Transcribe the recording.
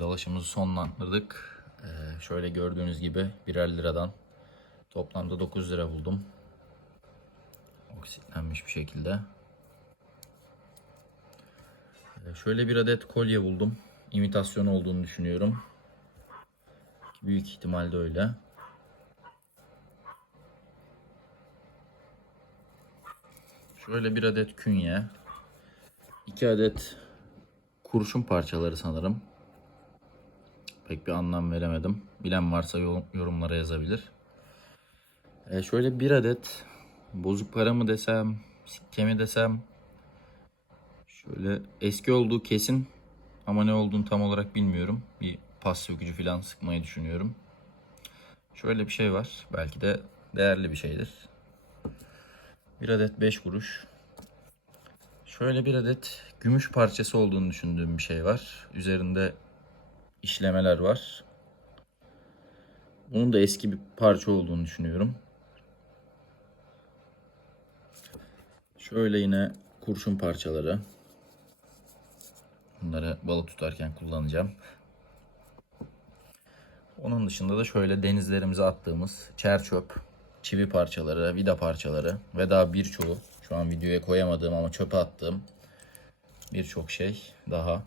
dolaşımızı sonlandırdık. Ee, şöyle gördüğünüz gibi birer liradan toplamda 9 lira buldum. Oksitlenmiş bir şekilde. Ee, şöyle bir adet kolye buldum. İmitasyon olduğunu düşünüyorum. Büyük ihtimalle öyle. Şöyle bir adet künye. iki adet kurşun parçaları sanırım. Pek bir anlam veremedim. Bilen varsa yorum- yorumlara yazabilir. Ee, şöyle bir adet bozuk para mı desem, sikke mi desem. Şöyle eski olduğu kesin ama ne olduğunu tam olarak bilmiyorum. Bir pas sökücü falan sıkmayı düşünüyorum. Şöyle bir şey var. Belki de değerli bir şeydir. Bir adet 5 kuruş. Şöyle bir adet gümüş parçası olduğunu düşündüğüm bir şey var. Üzerinde işlemeler var. Bunun da eski bir parça olduğunu düşünüyorum. Şöyle yine kurşun parçaları. Bunları balık tutarken kullanacağım. Onun dışında da şöyle denizlerimize attığımız çer çöp, çivi parçaları, vida parçaları ve daha birçoğu şu an videoya koyamadığım ama çöpe attığım birçok şey daha.